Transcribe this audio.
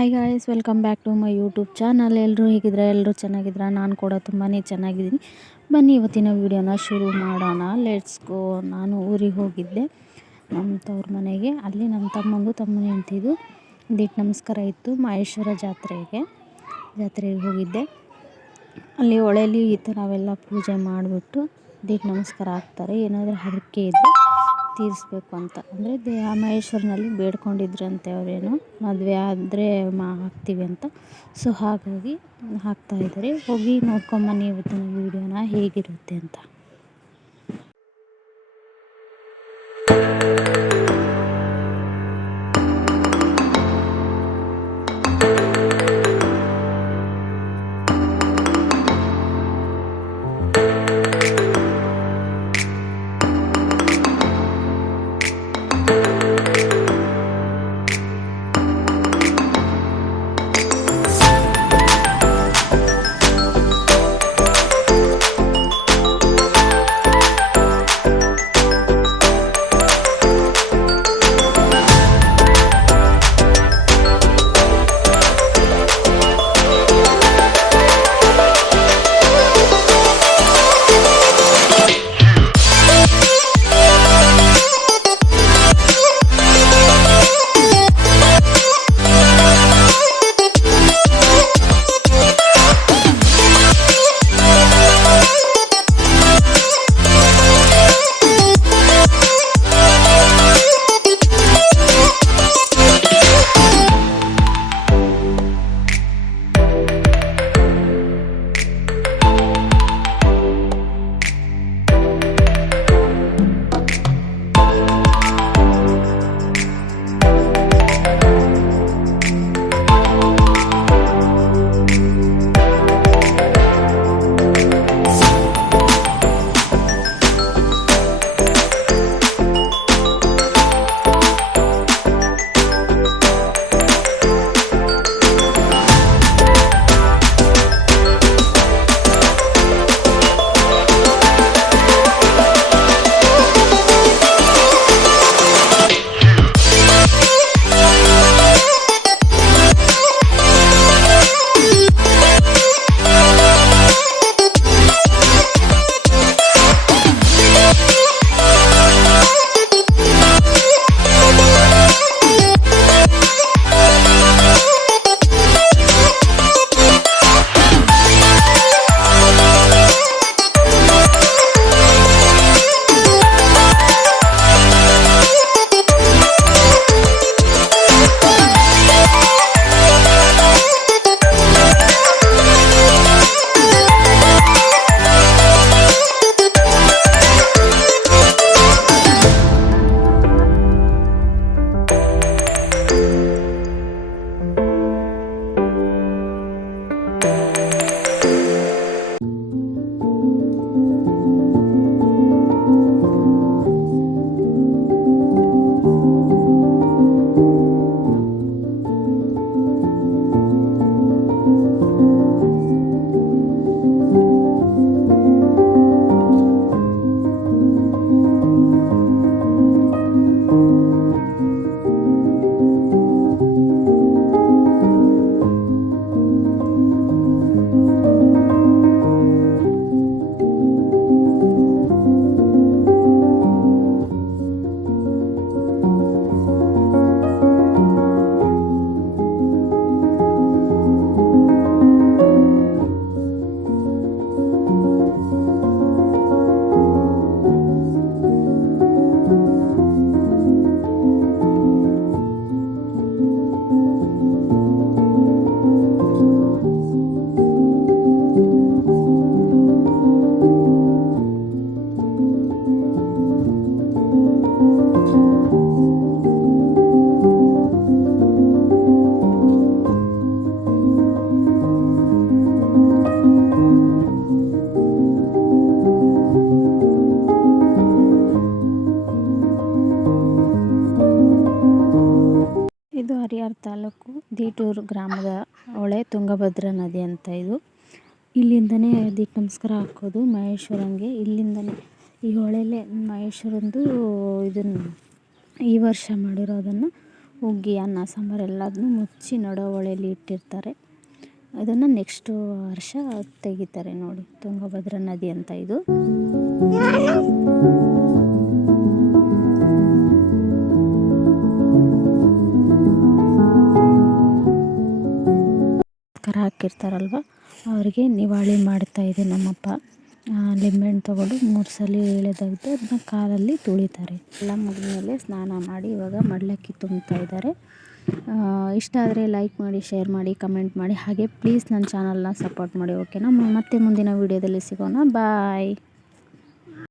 Hi guys, welcome back to my YouTube channel. ಎಲ್ಲರೂ ಹೇಗಿದ್ರೆ ಎಲ್ಲರೂ ಚೆನ್ನಾಗಿದ್ರೆ ನಾನು ಕೂಡ ತುಂಬಾ ಚೆನ್ನಾಗಿದ್ದೀನಿ. ಬನ್ನಿ ಇವತ್ತಿನ ವೀಡಿಯೋನ ಶುರು ಮಾಡೋಣ. Let's go. ನಾನು ಊರಿಗೆ ಹೋಗಿದ್ದೆ, ನಮ್ಮ ತವ್ರ ಮನೆಗೆ. ಅಲ್ಲಿ ನಮ್ಮ ತಮ್ಮನ ಹೆಂಡ್ತಿದು ದೀಟ್ ನಮಸ್ಕಾರ ಇತ್ತು. ಮಹೇಶ್ವರ ಜಾತ್ರೆಗೆ ಹೋಗಿದ್ದೆ. ಅಲ್ಲಿ ಹೊಳೆಯಲ್ಲಿ ಈ ಥರ ಅವೆಲ್ಲ ಪೂಜೆ ಮಾಡಿಬಿಟ್ಟು ದೀಟ್ ನಮಸ್ಕಾರ ಹಾಕ್ತಾರೆ. ಏನಾದರೂ ಹರಕೆ ಇದ್ದರೆ ತೀರಿಸ್ಬೇಕು ಅಂತ, ಅಂದರೆ ಮಹೇಶ್ವರನಲ್ಲಿ ಬೇಡ್ಕೊಂಡಿದ್ರಂತೆ ಅವರೇನು ಮದುವೆ ಆದರೆ ಹಾಕ್ತೀವಿ ಅಂತ. ಸೊ ಹಾಗಾಗಿ ಹಾಕ್ತಾಯಿದ್ದಾರೆ. ಹೋಗಿ ನೋಡ್ಕೊಂಬನ್ನಿ ಇವತ್ತಿನ ವೀಡಿಯೋನ ಹೇಗಿರುತ್ತೆ ಅಂತ. ಇದು ಹರಿಹರ ತಾಲೂಕು ದೀಟೂರು ಗ್ರಾಮದ ಹೊಳೆ ತುಂಗಭದ್ರಾ ನದಿ ಅಂತ. ಇದು ಇಲ್ಲಿಂದನೇ ದೀಟ್ ನಮಸ್ಕಾರ ಹಾಕೋದು ಮಹೇಶ್ವರಂಗೆ. ಇಲ್ಲಿಂದನೇ ಈ ಹೊಳೆಯಲ್ಲೇ ಮಹೇಶ್ವರಂದು ಇದನ್ನು ಈ ವರ್ಷ ಮಾಡಿರೋದನ್ನು ಹುಗ್ಗಿ ಅನ್ನ ಸಾಂಬಾರು ಎಲ್ಲದನ್ನೂ ಮುಚ್ಚಿ ನಡೋ ಹೊಳೆಯಲ್ಲಿ ಇಟ್ಟಿರ್ತಾರೆ. ಅದನ್ನು ನೆಕ್ಸ್ಟ್ ವರ್ಷ ತೆಗಿತಾರೆ ನೋಡಿ. ತುಂಗಭದ್ರಾ ನದಿ ಅಂತ ಇದು. ಕರ ಹಾಕಿರ್ತಾರಲ್ವ ಅವರಿಗೆ ನಿವಾಳಿ ಮಾಡ್ತಾಯಿದೆ ನಮ್ಮಪ್ಪ. ಲಿಂಬೆಹಣ್ಣು ತೊಗೊಂಡು 3 ಸಲ ಎಳೆದೆಗೆದು ಅದನ್ನ ಕಾಲಲ್ಲಿ ತುಳಿತಾರೆ. ಎಲ್ಲ ಮುಗಿದ್ಮೇಲೆ ಸ್ನಾನ ಮಾಡಿ ಇವಾಗ ಮಡಿಲಕ್ಕಿ ತುಂಬ್ತಾ ಇದ್ದಾರೆ. ಇಷ್ಟ ಆದರೆ ಲೈಕ್ ಮಾಡಿ, ಶೇರ್ ಮಾಡಿ, ಕಮೆಂಟ್ ಮಾಡಿ. ಹಾಗೆ ಪ್ಲೀಸ್ ನನ್ನ ಚಾನಲ್ನ ಸಪೋರ್ಟ್ ಮಾಡಿ. ಓಕೆನಾ? ಮತ್ತೆ ಮುಂದಿನ ವೀಡಿಯೋದಲ್ಲಿ ಸಿಗೋಣ. ಬಾಯ್.